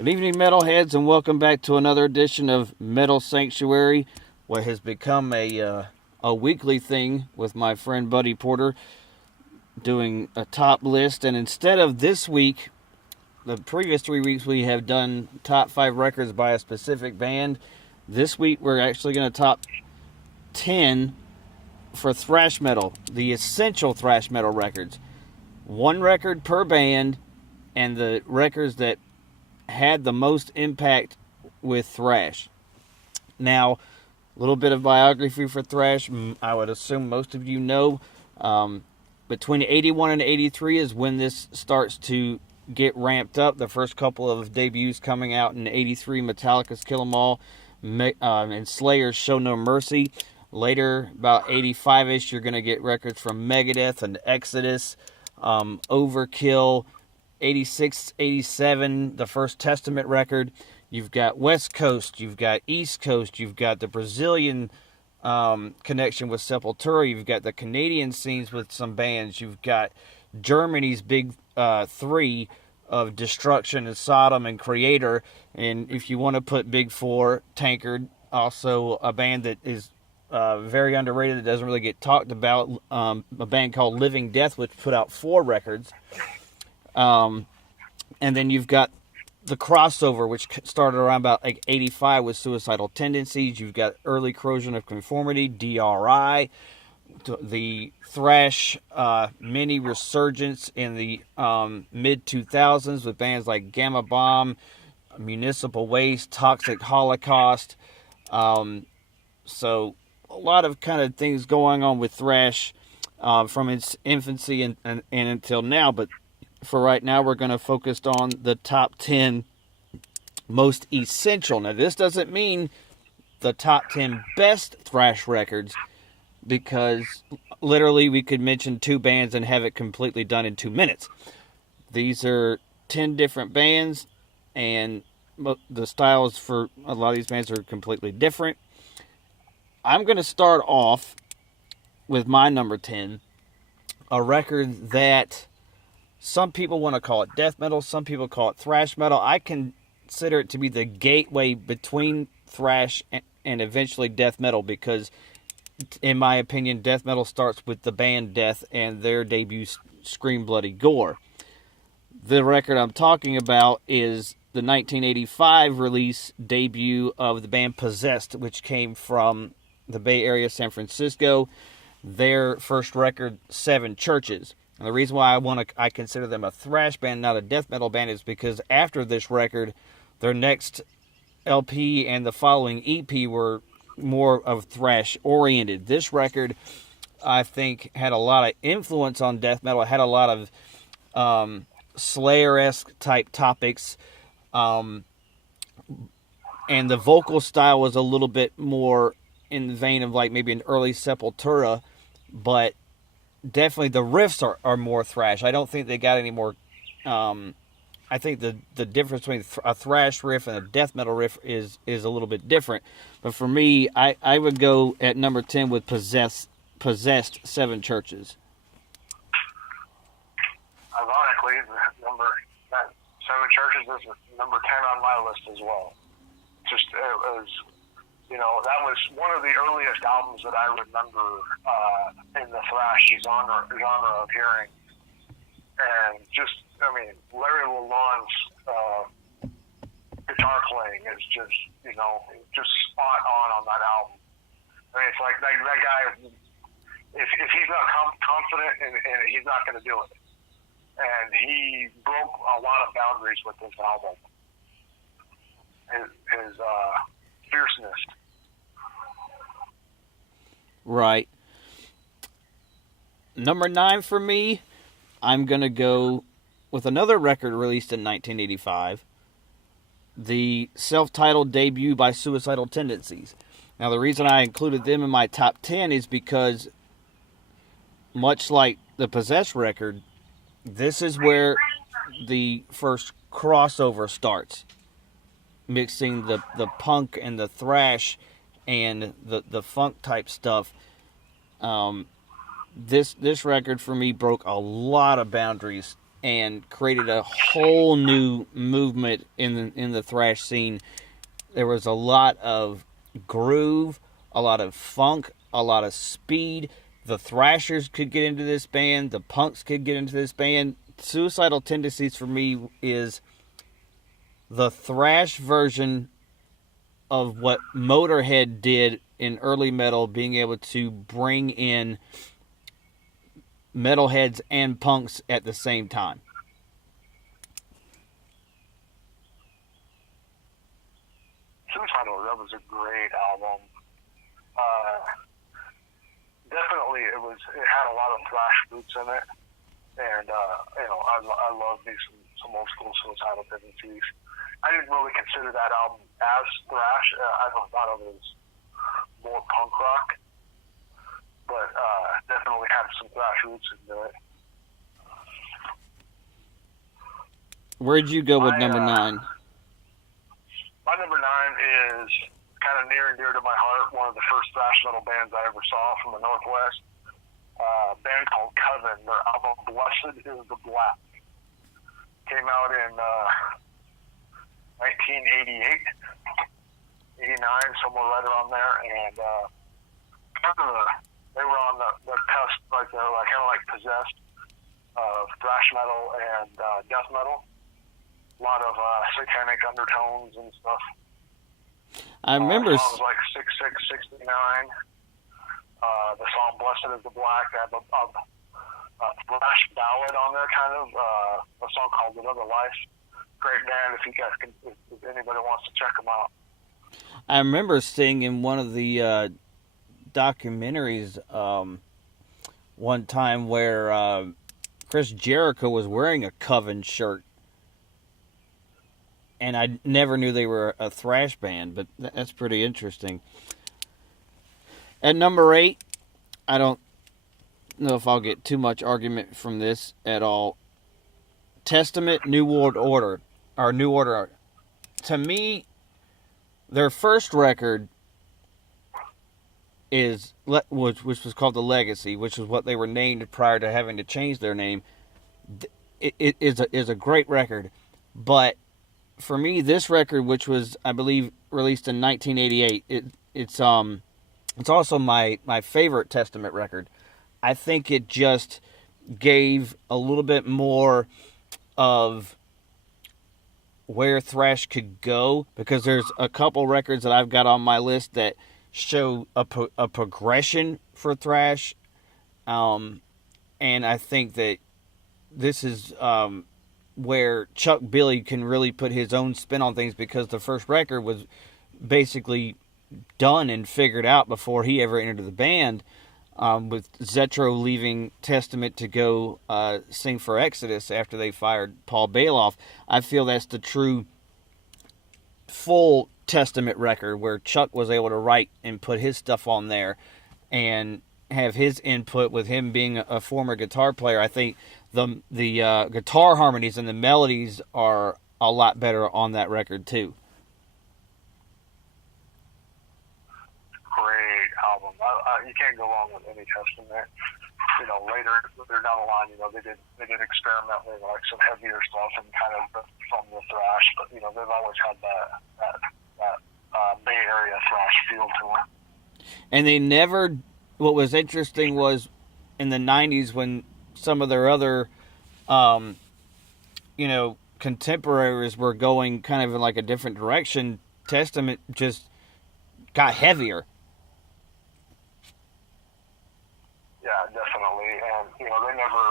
Good evening, metalheads, and welcome back to another edition of Metal Sanctuary, what has become a weekly thing with my friend Buddy Porter doing a top list. And instead of this week, the previous 3 weeks we have done top 5 records by a specific band. This week we're actually going to top 10 for thrash metal, the essential thrash metal records. One record per band, and the records that had the most impact with thrash. Now, a little bit of biography for thrash. I would assume most of you know. Between 81 and 83 is when this starts to get ramped up. The first couple of debuts coming out in 83, Metallica's Kill 'Em All, and Slayer's Show No Mercy. Later, about 85-ish, you're going to get records from Megadeth and Exodus, Overkill. 86, 87, the First Testament record. You've got West Coast, you've got East Coast, you've got the Brazilian connection with Sepultura, you've got the Canadian scenes with some bands, you've got Germany's big three of Destruction and Sodom and Creator, and if you want to put Big Four, Tankard, also a band that is very underrated that doesn't really get talked about, a band called Living Death, which put out 4 records. And then you've got the crossover, which started around about like 85 with Suicidal Tendencies. You've got early Corrosion of Conformity, DRI, the thrash mini resurgence in the mid 2000s with bands like Gamma Bomb, Municipal Waste, Toxic Holocaust. So a lot of kind of things going on with thrash from its infancy and until now, but for right now, we're going to focus on the top 10 most essential. Now, this doesn't mean the top 10 best thrash records, because literally we could mention 2 bands and have it completely done in 2 minutes. These are 10 different bands, and the styles for a lot of these bands are completely different. I'm going to start off with my number 10, a record that some people want to call it death metal. Some people call it thrash metal. I consider it to be the gateway between thrash and eventually death metal, because, in my opinion, death metal starts with the band Death and their debut, Scream Bloody Gore. The record I'm talking about is the 1985 release debut of the band Possessed, which came from the Bay Area, San Francisco. Their first record, 7 Churches. And the reason why I consider them a thrash band, not a death metal band, is because after this record, their next LP and the following EP were more of thrash oriented. This record, I think, had a lot of influence on death metal. It had a lot of Slayer-esque type topics, and the vocal style was a little bit more in the vein of like maybe an early Sepultura, but definitely the riffs are more thrash. I don't think they got any more. I think the difference between a thrash riff and a death metal riff is a little bit different. But for me, I would go at number 10 with Possessed 7 Churches. Ironically, number 7 Churches is number 10 on my list as well. Just it was. That was one of the earliest albums that I remember in the thrash genre of hearing. And just, Larry Lalonde's guitar playing is just, just spot on that album. It's like that guy, if he's not confident, and he's not going to do it. And he broke a lot of boundaries with this album. His fierceness. Right. Number 9 for me, I'm going to go with another record released in 1985, the self-titled debut by Suicidal Tendencies. Now, the reason I included them in my top 10 is because, much like the Possessed record, this is where the first crossover starts, mixing the punk and the thrash and the funk type stuff. This record for me broke a lot of boundaries and created a whole new movement in the thrash scene. There was a lot of groove, a lot of funk, a lot of speed. The thrashers could get into this band, the punks could get into this band. Suicidal Tendencies for me is the thrash version of what Motorhead did in early metal, being able to bring in metalheads and punks at the same time. Suicidal, that was a great album. Definitely, it had a lot of thrash roots in it, and I love me some old school Suicidal Tendencies. I didn't really consider that album as thrash. I thought it was more punk rock, but definitely had some thrash roots into it. Where'd you go with number 9? My number 9 is kind of near and dear to my heart. One of the first thrash metal bands I ever saw from the Northwest. A band called Coven. Their album "Blessed Is the Black" came out in 1988, 89, somewhere right around there, and they were on the cusp, like they're kind of like possessed of thrash metal and death metal. A lot of satanic undertones and stuff. I remember songs like 6669. The song "Blessed Is the Black." They have a thrash ballad on there, kind of a song called "Another Life." Great band. If anybody wants to check them out. I remember seeing in one of the documentaries one time where Chris Jericho was wearing a Coven shirt, and I never knew they were a thrash band, but that's pretty interesting. At number 8, I don't know if I'll get too much argument from this at all. Testament, New World Order, or New Order. To me, their first record which was called The Legacy, which was what they were named prior to having to change their name. It is a great record, but for me, this record, which was, I believe, released in 1988, it's also my favorite Testament record. I think it just gave a little bit more of where thrash could go, because there's a couple records that I've got on my list that show a progression for thrash, and I think that this is where Chuck Billy can really put his own spin on things, because the first record was basically done and figured out before he ever entered the band, with Zetro leaving Testament to go sing for Exodus after they fired Paul Bailoff. I feel that's the true full Testament record, where Chuck was able to write and put his stuff on there and have his input, with him being a former guitar player. I think the guitar harmonies and the melodies are a lot better on that record too. Great album. You can't go wrong with any Testament. Later down the line, they did experiment with like some heavier stuff and kind of from the thrash, but they've always had that Bay Area thrash feel to them. And they never. What was interesting was in the 90s, when some of their other, contemporaries were going kind of in like a different direction, Testament just got heavier. Yeah, definitely, and they never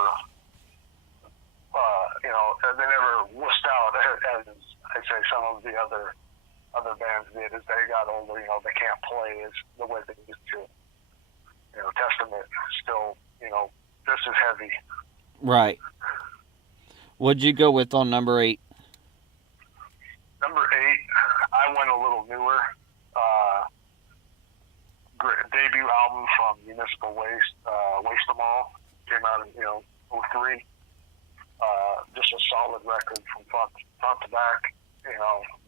wussed out, as I say some of the other bands did. As they got older, they can't play as the way they used to. Testament still, just as heavy. Right. What'd you go with on number 8? Number 8, I went a little newer. Debut album from Municipal Waste, Waste 'Em All, came out in 03. Just a solid record from front to back,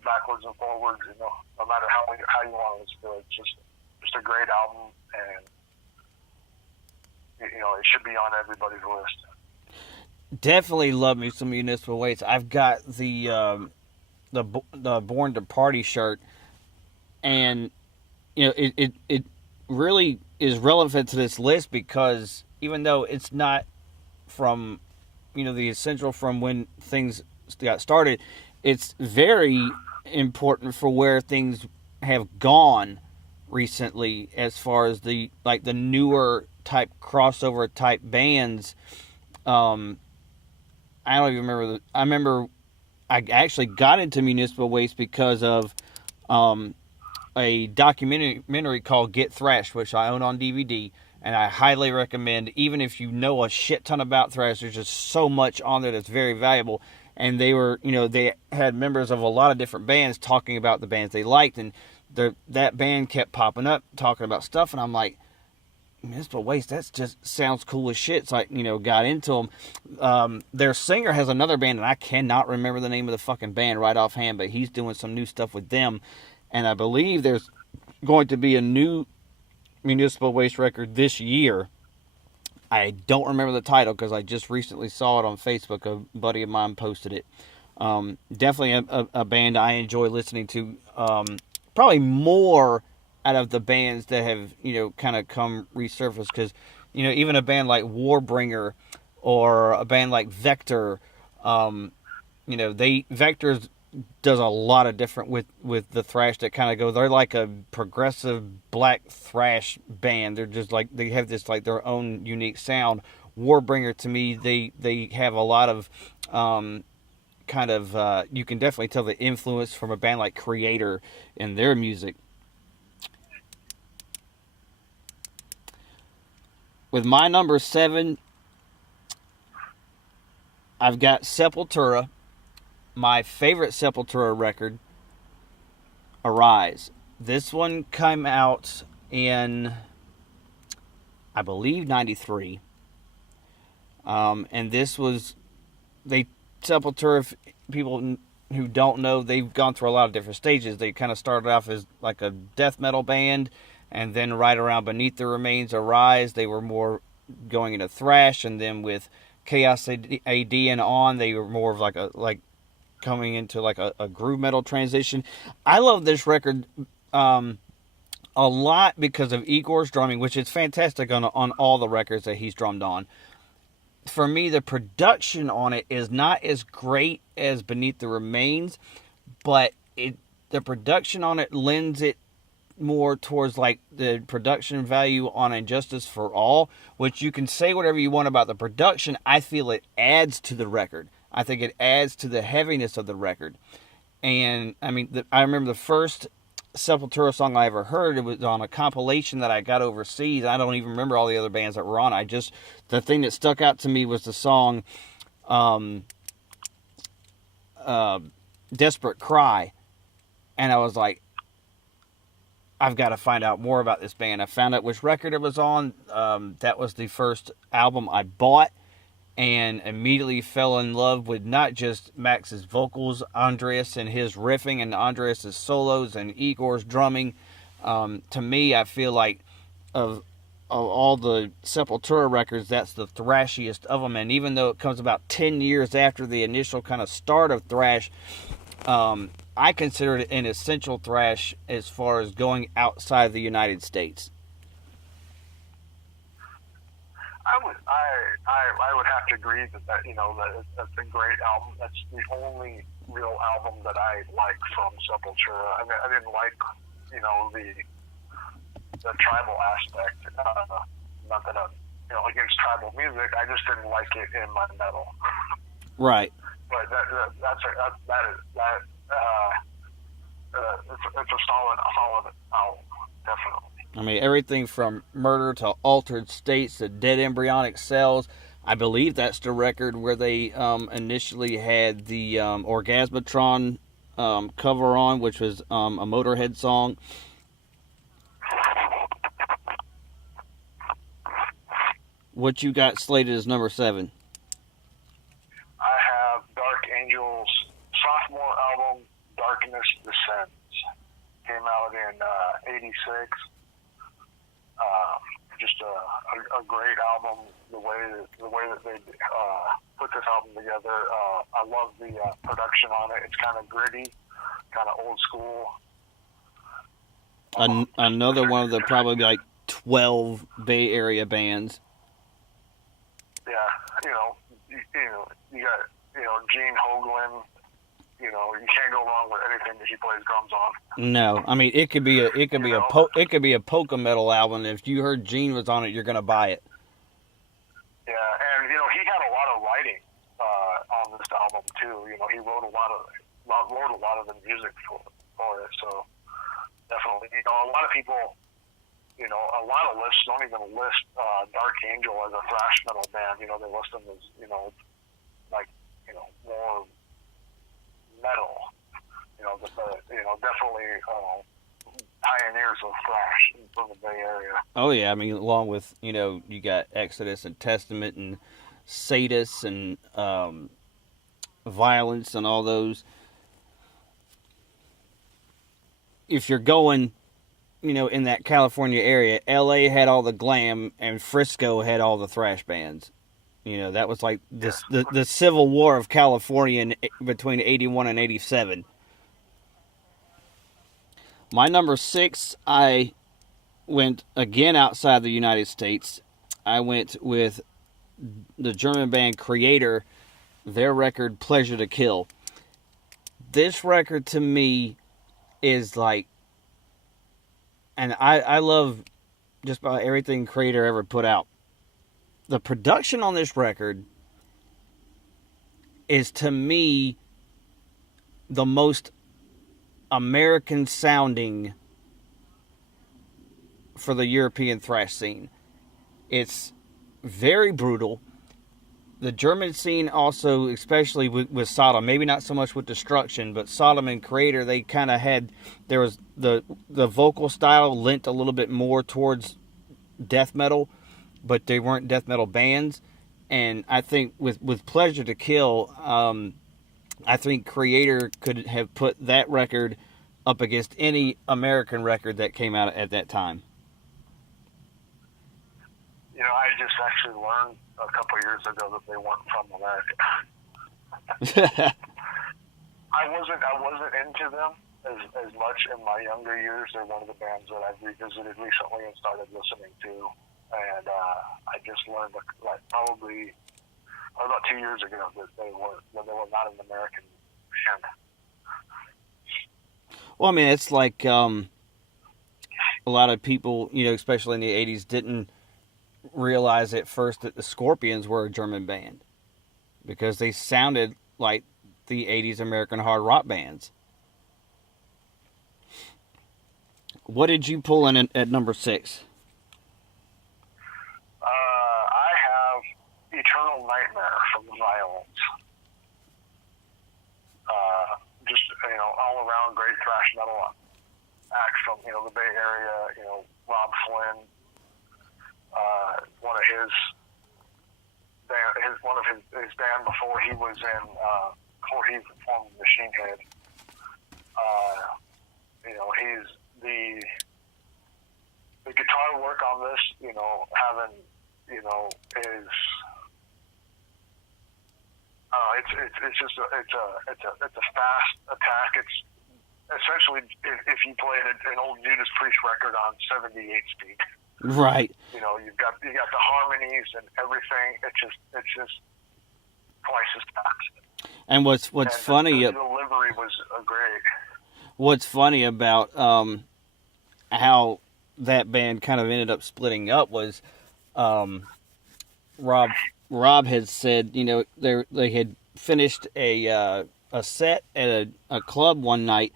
backwards and forwards. No matter how you want to listen to it, it's just a great album, and it should be on everybody's list. Definitely love me some Municipal Waste. I've got the Born to Party shirt, and it really is relevant to this list because even though it's not from the essential from when things got started, it's very important for where things have gone recently as far as the newer type crossover type bands. um I don't even remember I remember I actually got into Municipal Waste because of um a documentary called Get Thrash, which I own on DVD, and I highly recommend. Even if you know a shit ton about thrash, there's just so much on there that's very valuable. And they had members of a lot of different bands talking about the bands they liked, and that band kept popping up talking about stuff, and I'm like, Municipal Waste, that just sounds cool as shit. So I, got into them. Their singer has another band, and I cannot remember the name of the fucking band right offhand, but he's doing some new stuff with them. And I believe there's going to be a new Municipal Waste record this year. I don't remember the title because I just recently saw it on Facebook. A buddy of mine posted it. Definitely a band I enjoy listening to. Probably more out of the bands that have kind of come resurface, because even a band like Warbringer or a band like Vector, Vector's does a lot of different with the thrash that kind of go. They're like a progressive black thrash band. They're just like they have this like their own unique sound. Warbringer, to me, they have a lot of kind of you can definitely tell the influence from a band like Creator in their music. With my number 7, I've got Sepultura. My favorite Sepultura record, Arise. This one came out in, I believe, 93. And this was, Sepultura, if people who don't know, they've gone through a lot of different stages. They kind of started off as like a death metal band, and then right around Beneath the Remains, Arise, they were more going into thrash, and then with Chaos AD and on, they were more of like coming into like a groove metal transition. I love this record a lot because of Igor's drumming, which is fantastic on all the records that he's drummed on. For me, the production on it is not as great as Beneath the Remains, but the production on it lends it more towards like the production value on Injustice for All, which you can say whatever you want about the production. I feel it adds to the record. I think it adds to the heaviness of the record. And I mean, I remember the first Sepultura song I ever heard. It was on a compilation that I got overseas. I don't even remember all the other bands that were on. The thing that stuck out to me was the song Desperate Cry. And I was like, I've got to find out more about this band. I found out which record it was on. That was the first album I bought, and immediately fell in love with not just Max's vocals, Andreas and his riffing, and Andreas' solos, and Igor's drumming. To me, I feel like of all the Sepultura records, that's the thrashiest of them. And even though it comes about 10 years after the initial kind of start of thrash, I consider it an essential thrash as far as going outside the United States. I would have to agree that that's a great album. That's the only real album that I like from Sepultura. I mean, I didn't like the tribal aspect. Not that I'm against tribal music. I just didn't like it in my metal. Right. But it's a solid album, definitely. I mean, everything from Murder to Altered States to Dead Embryonic Cells. I believe that's the record where they initially had the Orgasmatron cover on, which was a Motorhead song. What you got slated as number 7? I have Dark Angel's sophomore album, Darkness Descends. Came out in '86. just a great album. The way that they put this album together, I love the production on it. It's kind of gritty, kind of old school. Another one of the probably like 12 Bay Area bands. Yeah, you got Gene Hoglan. You can't go wrong with anything that he plays drums on. No, I mean it could be a polka metal album. If you heard Gene was on it, you're gonna buy it. Yeah, and he had a lot of writing on this album too. He wrote a lot of the music for it. So definitely, a lot of people, a lot of lists don't even list Dark Angel as a thrash metal band. They list them as more metal. Definitely pioneers of thrash from the Bay Area. Oh yeah, I mean along with you got Exodus and Testament and Sadus and Violence and all those. If you're going, in that California area, LA had all the glam and Frisco had all the thrash bands. That was like this the Civil War of California between 81 and 87. My number 6, I went again outside the United States. I went with the German band Creator, their record Pleasure to Kill. This record to me is like, and I love just about everything Creator ever put out. The production on this record is, to me, the most American sounding for the European thrash scene. It's very brutal. The German scene also, especially with Sodom, maybe not so much with Destruction, but Sodom and Creator, they kind of had, there was the vocal style lent a little bit more towards death metal, but they weren't death metal bands. And I think with Pleasure to Kill, I think Creator could have put that record up against any American record that came out at that time. I just actually learned a couple of years ago that they weren't from America. I wasn't into them as much in my younger years. They're one of the bands that I've revisited recently and started listening to. And I just learned, probably about 2 years ago, that they were not an American band. Well, I mean, it's like a lot of people, especially in the 80s, didn't realize at first that the Scorpions were a German band because they sounded like the 80s American hard rock bands. What did you pull in at number 6? I have Eternal Nightmare from Violence. Just, all around great thrash metal acts from, the Bay Area, Rob Flynn, one of his band before he was before he formed Machine Head. He's the guitar work on this, having, is, it's just it's a fast attack. It's essentially if you played an old Judas Priest record on 78 speed. Right. You've got the harmonies and everything. It's just twice as fast. And what's funny? The delivery was great. What's funny about how that band kind of ended up splitting up was Rob had said, they had finished a set at a club one night,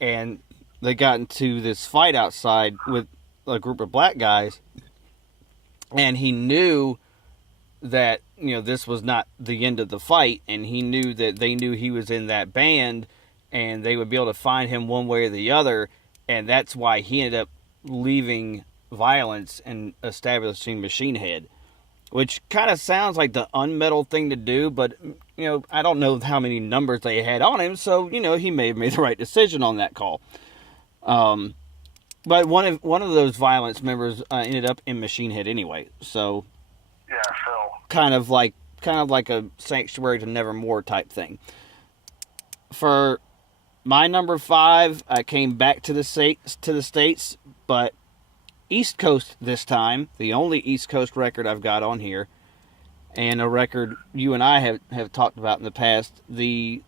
and they got into this fight outside with a group of black guys, and he knew that this was not the end of the fight, and he knew that they knew he was in that band, and they would be able to find him one way or the other, and that's why he ended up leaving Violence and establishing Machine Head, which kind of sounds like the unmetal thing to do, but I don't know how many numbers they had on him, so he may have made the right decision on that call. But one of those Violence members ended up in Machine Head anyway, so Yeah, Phil. kind of like a Sanctuary to Nevermore type thing. For my number 5, I came back to the states, but East Coast this time. The only East Coast record I've got on here, and a record you and I have talked about in the past. The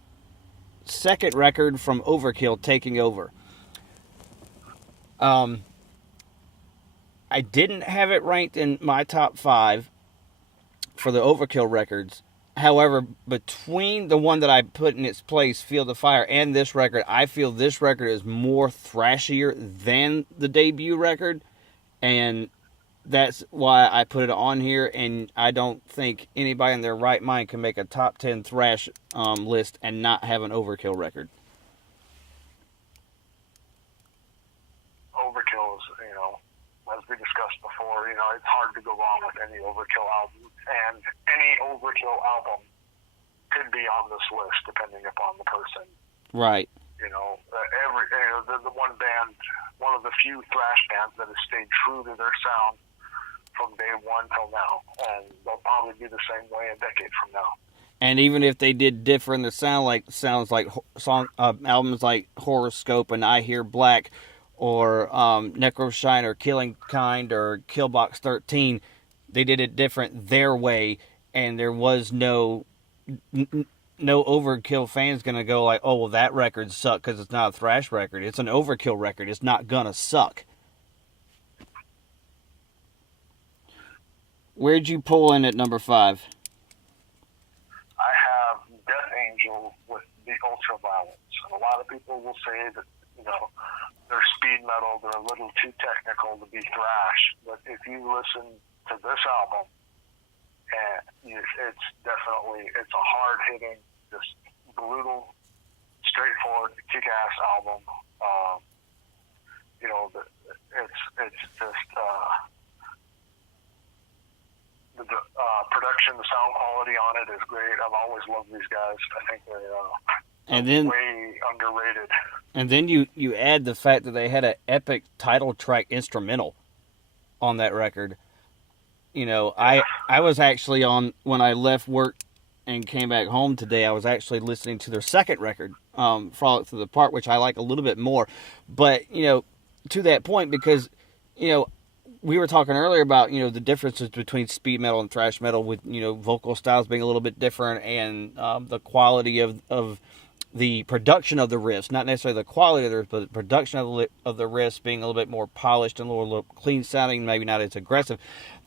second record from Overkill, Taking Over. I didn't have it ranked in my top 5 for the Overkill records. However, between the one that I put in its place, Field of Fire, and this record, I feel this record is more thrashier than the debut record. And that's why I put it on here. And I don't think anybody in their right mind can make a top 10 thrash list and not have an Overkill record. Overkill is, as we discussed before, it's hard to go wrong with any Overkill album, and any Overkill album could be on this list depending upon the person. Right. The one band, one of the few thrash bands that has stayed true to their sound from day one till now, and they'll probably be the same way a decade from now. And even if they did differ in the sounds like albums like Horoscope and I Hear Black, or Necroshine, or Killing Kind, or Killbox 13, they did it different their way, and there was no Overkill fans gonna go like, oh well, that record sucked because it's not a thrash record. It's an Overkill record. It's not gonna suck. Where'd you pull in at number 5? I have Death Angel with the Ultraviolence. And a lot of people will say that, they're speed metal, they're a little too technical to be thrash. But if you listen to this album, it's definitely, it's a hard-hitting, just brutal, straightforward, kick-ass album. It's just the production, the sound quality on it is great. I've always loved these guys. I think they're way underrated. And then you add the fact that they had an epic title track instrumental on that record. I was actually when I left work and came back home today, I was actually listening to their second record, Frolic Through the Park, which I like a little bit more. But, to that point, because, we were talking earlier about, the differences between speed metal and thrash metal with, vocal styles being a little bit different, and the quality of the production of the riffs, not necessarily the quality of the riffs, but the production of the riffs being a little bit more polished and a little clean sounding, maybe not as aggressive.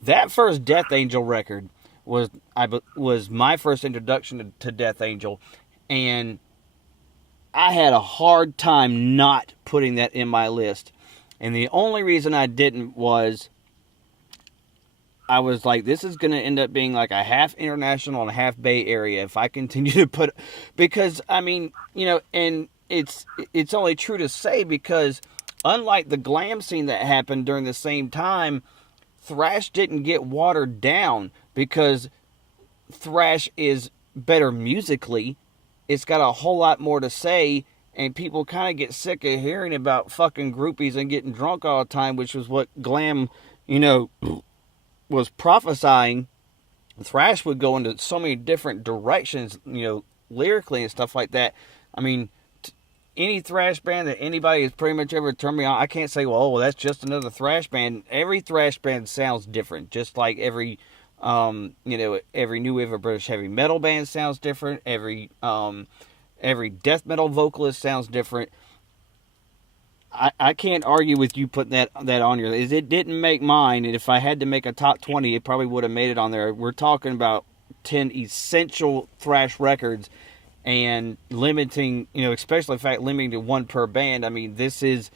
That first Death Angel record was my first introduction to Death Angel, and I had a hard time not putting that in my list. And the only reason I didn't was I was like, this is going to end up being like a half international and a half Bay Area if I continue to put, because and it's only true to say, because unlike the glam scene that happened during the same time, thrash didn't get watered down, because thrash is better musically. It's got a whole lot more to say, and people kind of get sick of hearing about fucking groupies and getting drunk all the time, which was what glam, was prophesying. Thrash would go into so many different directions, lyrically and stuff like that. I mean, any thrash band that anybody has pretty much ever turned me on, I can't say, well, that's just another thrash band. Every thrash band sounds different, just like every new wave of British heavy metal band sounds different. Every death metal vocalist sounds different. I can't argue with you putting that on your list. It didn't make mine, and if I had to make a top 20, it probably would have made it on there. We're talking about 10 essential thrash records, and limiting, especially the fact limiting to one per band. I mean, this is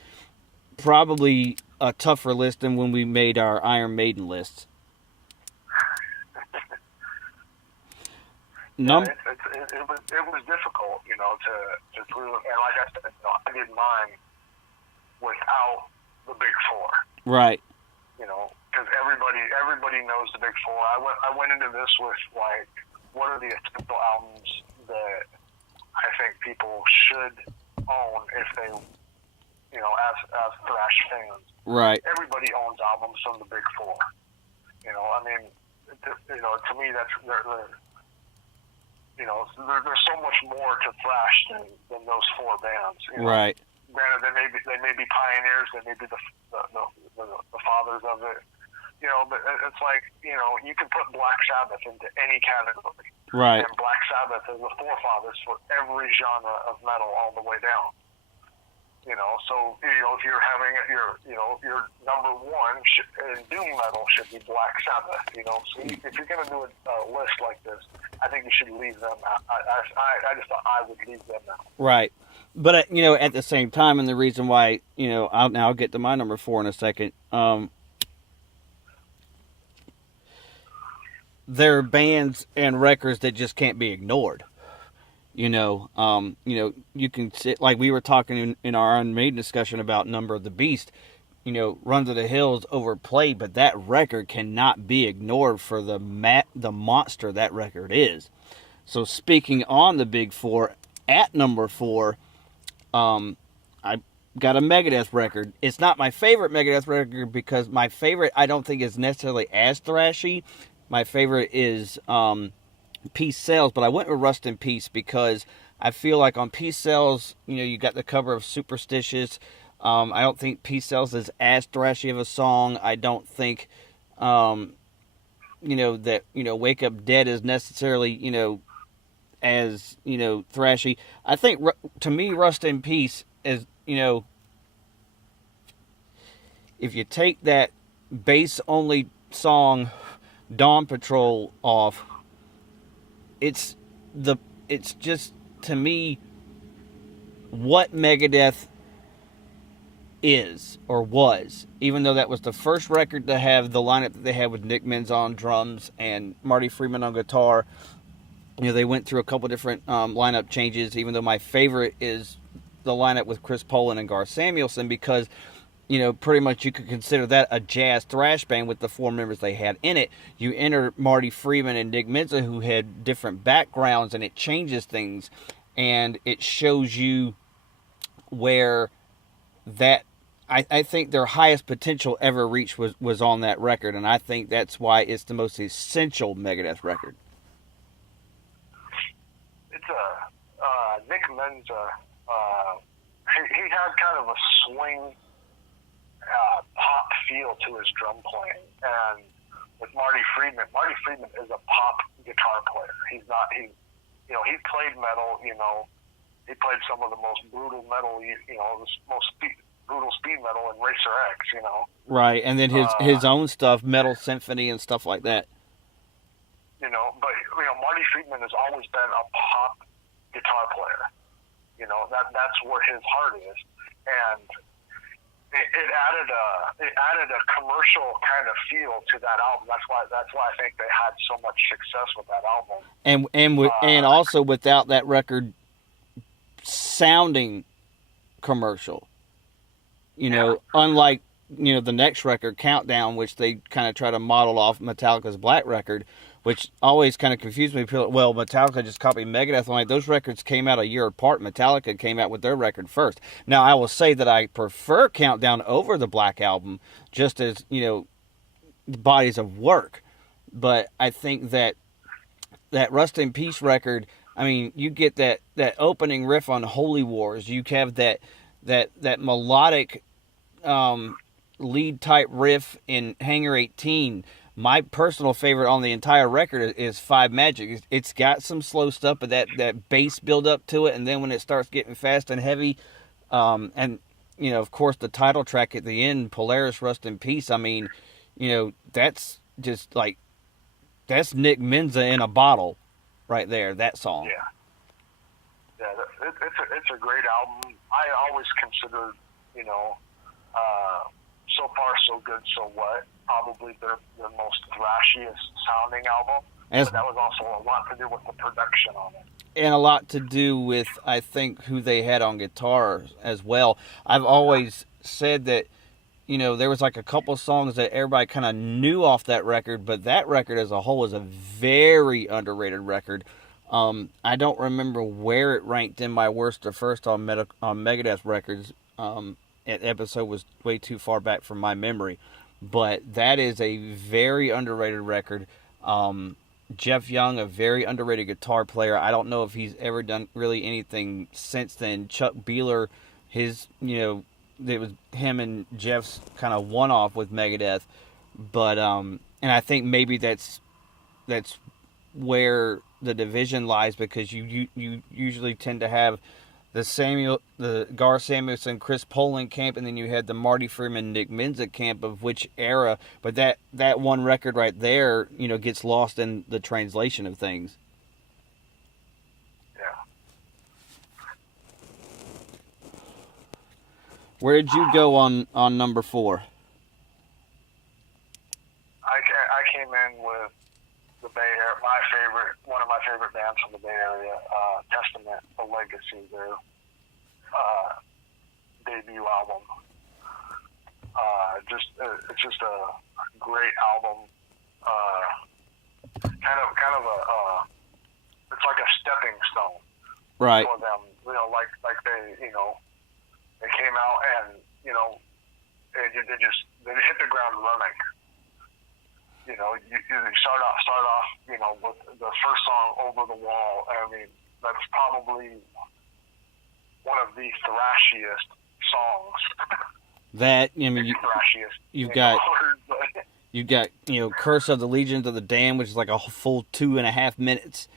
probably a tougher list than when we made our Iron Maiden lists. It was difficult, to prove, and like I said, I did mine without the big four. Right. Because everybody knows the big four. I went into this with, like, what are the essential albums that I think people should own if they, as thrash fans. Right. Everybody owns albums from the Big Four. I mean, to me, there's so much more to thrash than those four bands. Right. Granted, they may be pioneers, they may be the fathers of it. But it's like, you can put Black Sabbath into any category. Right. And Black Sabbath is the forefathers for every genre of metal all the way down. So, if you're having your number one in doom metal should be Black Sabbath, So if you're going to do a list like this, I think you should leave them out. I just thought I would leave them out. Right. But, at the same time, and the reason why, I'll get to my number 4 in a second, there are bands and records that just can't be ignored. You can sit, like we were talking in our Unmade discussion about Number of the Beast, Run to the Hills overplayed, but that record cannot be ignored for the monster that record is. So speaking on the Big Four, at number 4, I got a Megadeth record. It's not my favorite Megadeth record because my favorite I don't think is necessarily as thrashy. My favorite is Peace Sells, but I went with Rust in Peace because I feel like on Peace Sells, you got the cover of Superstitious. I don't think Peace Sells is as thrashy of a song. I don't think, that, Wake Up Dead is necessarily, as, thrashy. I think, to me, Rust in Peace is, if you take that bass-only song, Dawn Patrol, off, it's just, to me, what Megadeth is or was, even though that was the first record to have the lineup that they had with Nick Menz on drums and Marty Friedman on guitar. They went through a couple different lineup changes, even though my favorite is the lineup with Chris Poland and Garth Samuelson, because pretty much you could consider that a jazz thrash band with the 4 members they had in it. You enter Marty Friedman and Nick Menza, who had different backgrounds, and it changes things, and it shows you where that I think their highest potential ever reached was on that record, and I think that's why it's the most essential Megadeth record. It's Nick Menza. He had kind of a swing pop feel to his drum playing, and with Marty Friedman is a pop guitar player. He played metal. He played some of the most brutal metal. Brutal speed metal in Racer X. Right, and then his own stuff, Metal Symphony and stuff like that. But Marty Friedman has always been a pop guitar player. That's where his heart is, and it added a commercial kind of feel to that album. That's why I think they had so much success with that album. And also without that record sounding commercial. Unlike the next record, Countdown, which they kind of try to model off Metallica's Black record, which always kind of confused me. Well, Metallica just copied Megadeth. Like, those records came out a year apart. Metallica came out with their record first. Now, I will say that I prefer Countdown over the Black Album, just as, bodies of work. But I think that Rust in Peace record, I mean, you get that opening riff on Holy Wars. You have that melodic lead type riff in Hangar 18. My personal favorite on the entire record is Five Magic. It's got some slow stuff, but that bass build up to it, and then when it starts getting fast and heavy, and of course the title track at the end, Polaris Rust in Peace. I mean, that's just like, that's Nick Menza in a bottle, right there. That song. Yeah, it's a great album. I always considered, So Far So Good So What, probably their most thrashiest sounding album. But that was also a lot to do with the production on it. And a lot to do with, I think, who they had on guitar as well. I've always said that, there was like a couple songs that everybody kind of knew off that record, but that record as a whole was a very underrated record. I don't remember where it ranked in my worst or first on Megadeth records. episode was way too far back from my memory. But that is a very underrated record. Jeff Young, a very underrated guitar player. I don't know if he's ever done really anything since then. Chuck Beeler, his, it was him and Jeff's kind of one-off with Megadeth. But, and I think maybe that's where the division lies, because you usually tend to have the Gar Samuelson, Chris Poland camp, and then you had the Marty Freeman, Nick Menza camp of which era. But that one record right there, gets lost in the translation of things. Yeah. Where did you go on number 4? I came in with the Bay Area, one of my favorite bands from the Bay Area, Testament, The Legacy, their debut album. It's just a great album. Kind of it's like a stepping stone, right, for them. Like they came out and they hit the ground running. You start off, with the first song, Over the Wall. I mean, that's probably one of the thrashiest songs. That, thrashiest. You've got, Curse of the Legions of the Damned, which is like a full 2.5 minutes.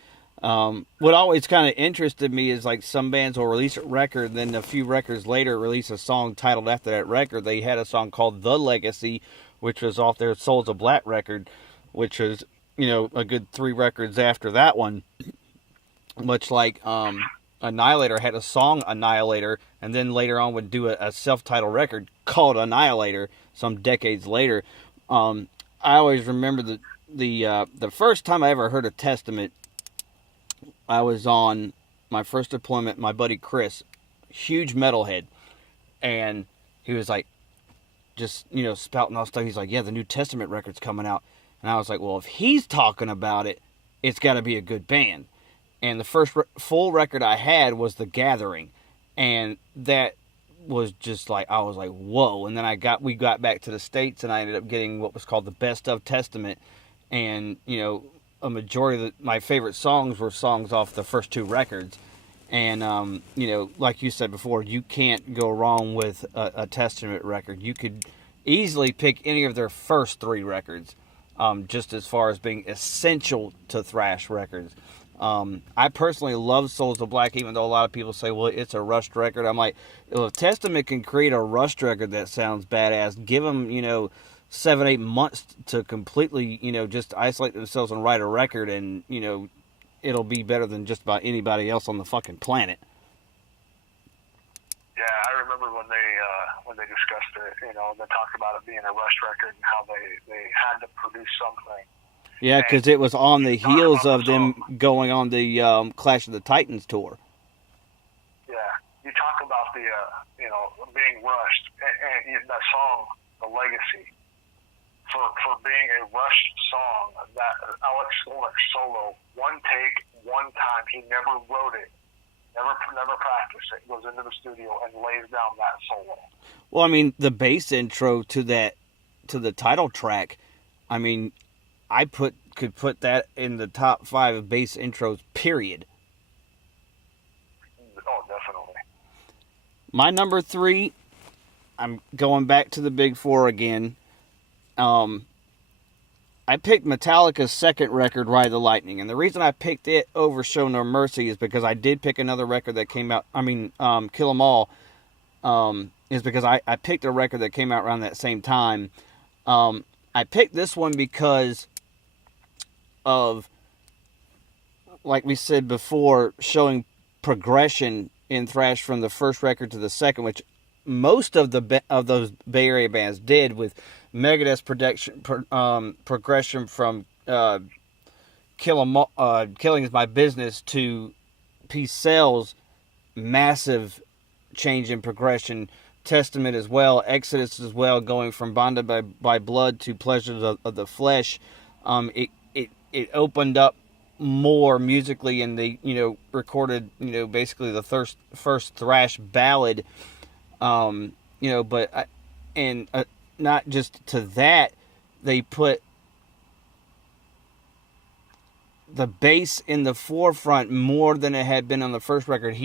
What always kind of interested me is like some bands will release a record, then a few records later release a song titled after that record. They had a song called The Legacy, which was off their Souls of Black record, which was, a good 3 records after that one. Much like Annihilator had a song Annihilator, and then later on would do a self-titled record called Annihilator some decades later. I always remember the first time I ever heard of Testament, I was on my first deployment. My buddy Chris, huge metalhead, and he was like, just, spouting all stuff. He's like, yeah, the new Testament record's coming out. And I was like, well, if he's talking about it, it's got to be a good band. And the first full record I had was The Gathering. And that was just like, I was like, whoa. And then we got back to the States, and I ended up getting what was called the Best of Testament. And, a majority of my favorite songs were songs off the first 2 records. And, like you said before, you can't go wrong with a Testament record. You could easily pick any of their first 3 records, just as far as being essential to thrash records. I personally love Souls of Black, even though a lot of people say, well, it's a rushed record. I'm like, well, if Testament can create a rushed record that sounds badass, give them, 7-8 months to completely, just isolate themselves and write a record, and, it'll be better than just about anybody else on the fucking planet. Yeah, I remember when they discussed it, they talked about it being a rush record and how they had to produce something. Yeah, because it was on the heels of them going on the Clash of the Titans tour. Yeah, you talk about the being rushed, and that song, The Legacy. For being a rushed song, that Alex Skolnick solo, one take, one time, he never wrote it, never practiced it. He goes into the studio and lays down that solo. Well, I mean, the bass intro to the title track, I mean, I could put that in the top 5 bass intros, period. Oh, definitely. My number 3, I'm going back to the Big 4 again. I picked Metallica's second record, Ride the Lightning, and the reason I picked it over Show No Mercy is because I did pick another record that came out, Kill 'Em All, is because I picked a record that came out around that same time. I picked this one because of, like we said before, showing progression in thrash from the first record to the second, which most of those Bay Area bands did, with Megadeth's progression from Killing Is My Business to Peace Sells, massive change in progression. Testament as well, Exodus as well, going from Bonded by Blood to Pleasures of the Flesh. It opened up more musically, and they recorded basically the first thrash ballad but not just to that, they put the bass in the forefront more than it had been on the first record.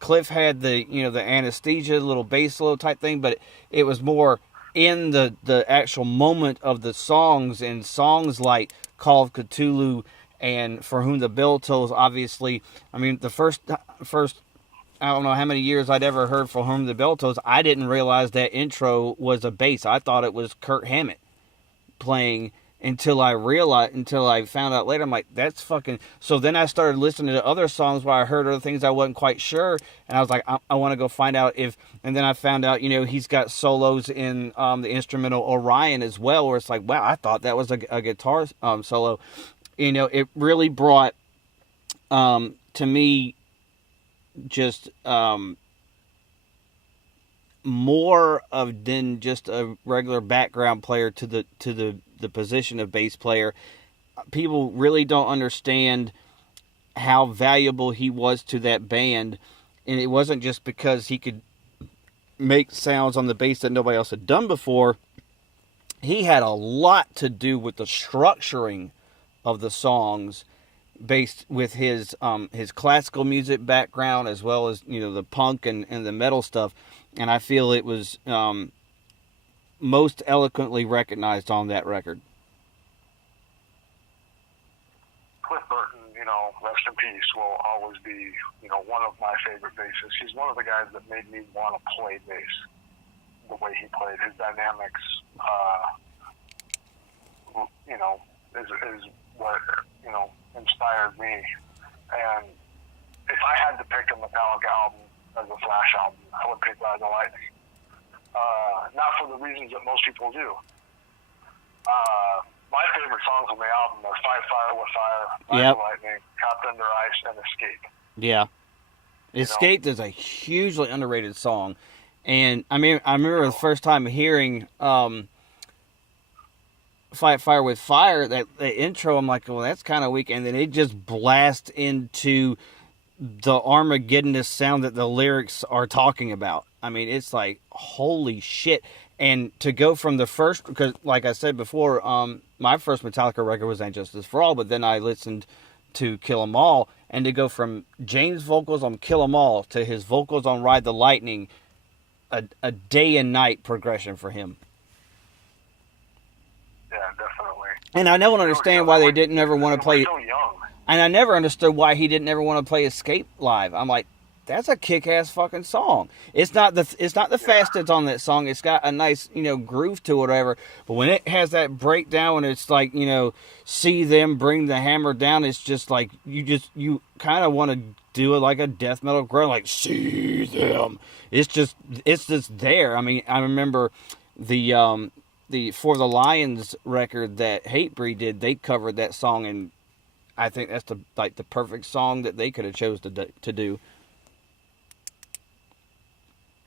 Cliff had the anesthesia little bass solo type thing, but it was more in the actual moment of the songs, and songs like Call of Cthulhu and For Whom the Bell Tolls. Obviously, I mean, the first I don't know how many years I'd ever heard For Whom the Bell Tolls, I didn't realize that intro was a bass. I thought it was Kurt Hammett playing until I found out later. I'm like, that's fucking. So then I started listening to other songs where I heard other things I wasn't quite sure, and I was like, I want to go find out if. And then I found out, he's got solos in the instrumental Orion as well, where it's like, wow, I thought that was a guitar solo. It really brought to me just more of than just a regular background player to the position of bass player. People really don't understand how valuable he was to that band, and it wasn't just because he could make sounds on the bass that nobody else had done before. He had a lot to do with the structuring of the songs, based with his classical music background, as well as the punk and the metal stuff. And I feel it was most eloquently recognized on that record. Cliff Burton, rest in peace, will always be, one of my favorite bassists. He's one of the guys that made me want to play bass the way he played. His dynamics, is what, inspired me. And if I had to pick a Metallica album as a Thrash album, I would pick Ride the Lightning. Not for the reasons that most people do. My favorite songs on the album are Fight Fire with Fire, Ride the Lightning, Trapped Under Ice, and Escape. Yeah. Escape is a hugely underrated song. And I remember the first time hearing Fight Fire with Fire, that intro, I'm like, well, that's kind of weak. And then it just blasts into the Armageddonist sound that the lyrics are talking about. I mean, it's like, holy shit. And to go from the first, because like I said before, my first Metallica record was Ain't Justice for All, but then I listened to Kill 'Em All, and to go from James' vocals on Kill 'Em All to his vocals on Ride the Lightning, a day and night progression for him. Yeah, definitely. And I never understand why they didn't ever want to play. So young. And I never understood why he didn't ever want to play Escape live. I'm like, that's a kick-ass fucking song. It's not the fastest on that song. It's got a nice, groove to it, whatever. But when it has that breakdown and it's like, see them bring the hammer down, it's just like, you kind of want to do it like a death metal growl, like, see them. It's just there. I mean, I remember the For the Lions record that Hatebreed did, they covered that song, and I think that's the perfect song that they could have chose to do.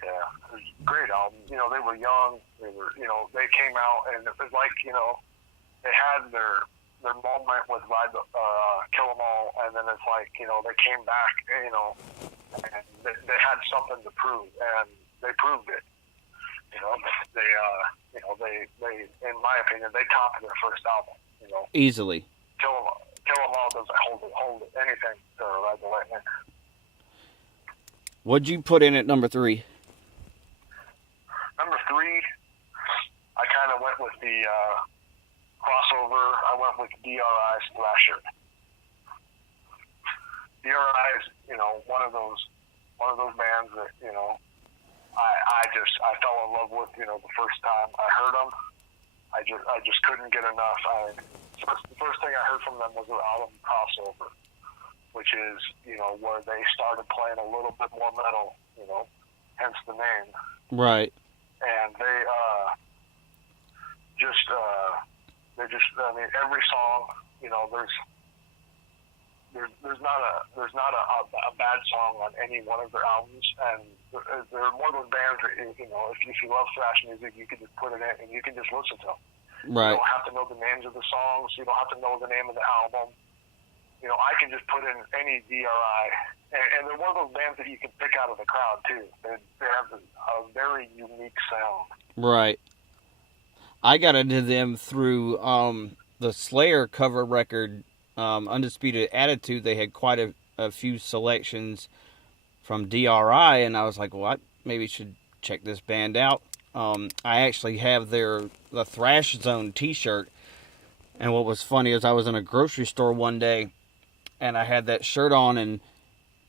Yeah, it was a great album. They were young. They came out, and it was like, they had their moment with Kill 'Em All, and then it's like, they came back, and they had something to prove, and they proved it. They in my opinion, they topped their first album. Easily. Kill 'Em All doesn't hold anything to Ride the Lightning. What'd you put in at number 3? Number 3, I kind of went with the crossover. I went with DRI's Thrasher. DRI is, one of those bands that, I fell in love with, the first time I heard them. I just couldn't get enough. The first thing I heard from them was their album Crossover, which is, where they started playing a little bit more metal, hence the name. Right. And they every song, there's not a bad song on any one of their albums, and they're one of those bands that, if you love thrash music, you can just put it in and you can just listen to them. Right. You don't have to know the names of the songs. You don't have to know the name of the album. I can just put in any DRI, and they're one of those bands that you can pick out of the crowd too. They have a very unique sound. Right. I got into them through the Slayer cover record, Undisputed Attitude. They had quite a few selections from DRI, and I was like, well, I maybe should check this band out. I actually have the Thrash Zone t-shirt, and what was funny is I was in a grocery store one day, and I had that shirt on, and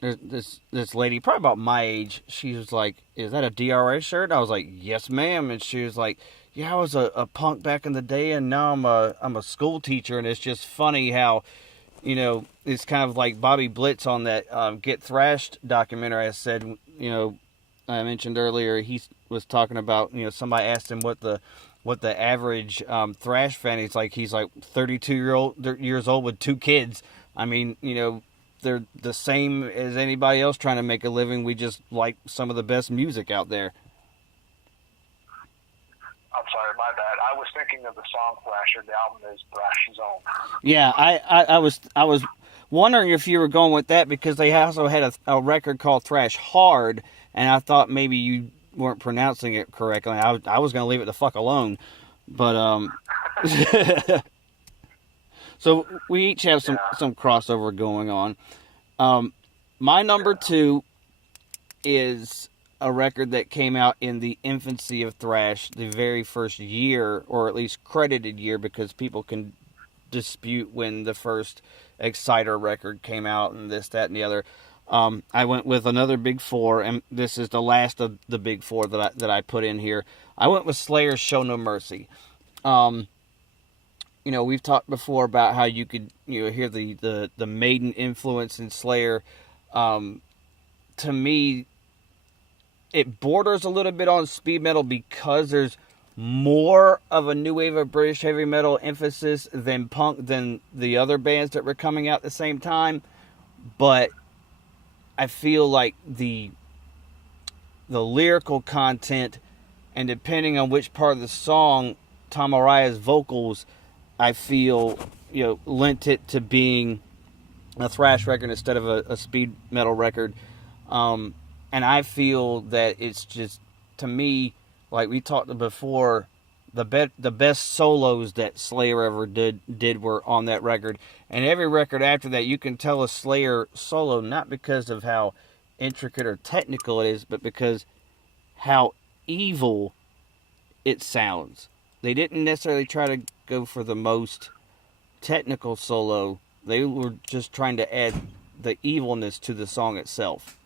this lady, probably about my age, she was like, is that a DRI shirt? I was like, yes, ma'am. And she was like, yeah, I was a punk back in the day, and now I'm a school teacher, and it's just funny how, it's kind of like Bobby Blitz on that Get Thrashed documentary. I said, I mentioned earlier, he was talking about, somebody asked him what the average thrash fan is like. He's like 32 years old with 2 kids. I mean, they're the same as anybody else trying to make a living. We just like some of the best music out there. I'm sorry, my bad. I was thinking of the song Thrasher. The album is Thrash Zone. Yeah, I was wondering if you were going with that, because they also had a record called Thrash Hard, and I thought maybe you weren't pronouncing it correctly. I was going to leave it the fuck alone, but so we each have some crossover going on. My number 2 is a record that came out in the infancy of thrash, the very first year, or at least credited year, because people can dispute when the first Exciter record came out and this, that, and the other. I went with another Big Four, and this is the last of the Big Four that I put in here. I went with Slayer's Show No Mercy. We've talked before about how you could hear the Maiden influence in Slayer. To me, it borders a little bit on speed metal because there's more of a new wave of British heavy metal emphasis than punk than the other bands that were coming out at the same time. But I feel like the lyrical content, and depending on which part of the song, Tom Araya's vocals, I feel lent it to being a thrash record instead of a speed metal record. And I feel that it's just, to me, like we talked before, the best solos that Slayer ever did were on that record. And every record after that, you can tell a Slayer solo, not because of how intricate or technical it is, but because how evil it sounds. They didn't necessarily try to go for the most technical solo. They were just trying to add the evilness to the song itself.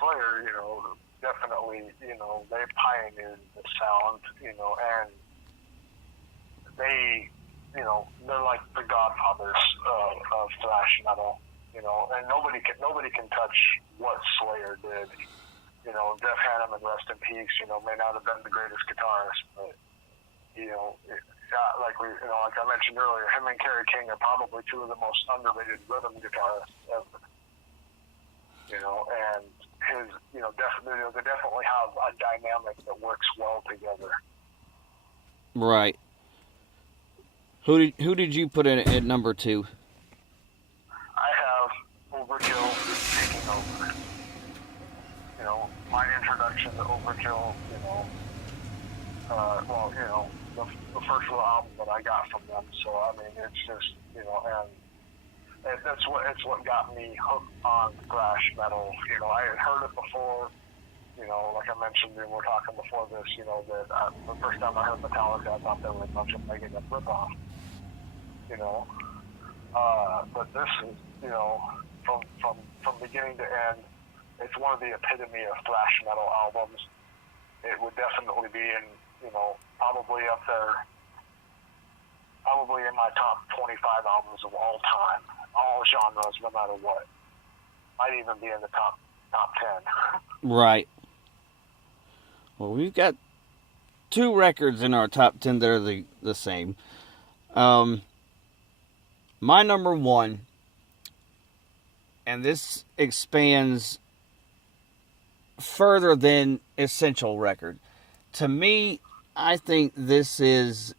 Slayer, definitely, they pioneered the sound, and they, they're like the godfathers of thrash metal, and nobody can touch what Slayer did. Jeff Hanneman, rest in peace, may not have been the greatest guitarist, but, like I mentioned earlier, him and Kerry King are probably 2 of the most underrated rhythm guitarists ever. And his, they definitely have a dynamic that works well together. Right. Who did you put in at number 2? I have Overkill taking over. My introduction to Overkill, the first little album that I got from them. So I mean, it's just, and it's what got me hooked on thrash metal. I had heard it before. Like I mentioned, we were talking before this. That the first time I heard Metallica, I thought they were a bunch of Megadeth ripoff. But this is, from beginning to end, it's one of the epitome of thrash metal albums. It would definitely be in, probably up there, probably in my top 25 albums of all time, all genres, no matter what. Might even be in the top 10. Right. Well, we've got 2 records in our top 10 that are the same. My number 1, and this expands further than Essential record. To me, I think this is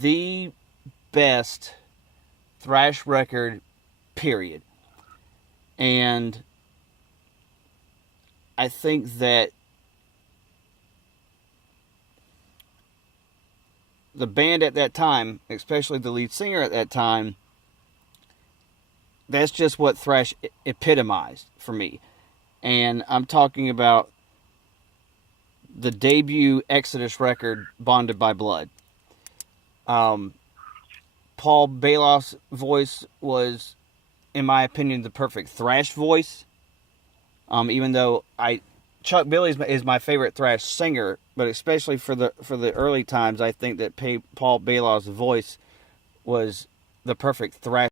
the best thrash record, period. And I think that the band at that time, especially the lead singer at that time, that's just what thrash epitomized for me. And I'm talking about the debut Exodus record, Bonded by Blood. Paul Baloff's voice was, in my opinion, the perfect thrash voice. Even though Chuck Billy is my favorite thrash singer, but especially for the early times, I think that Paul Baloff's voice was the perfect thrash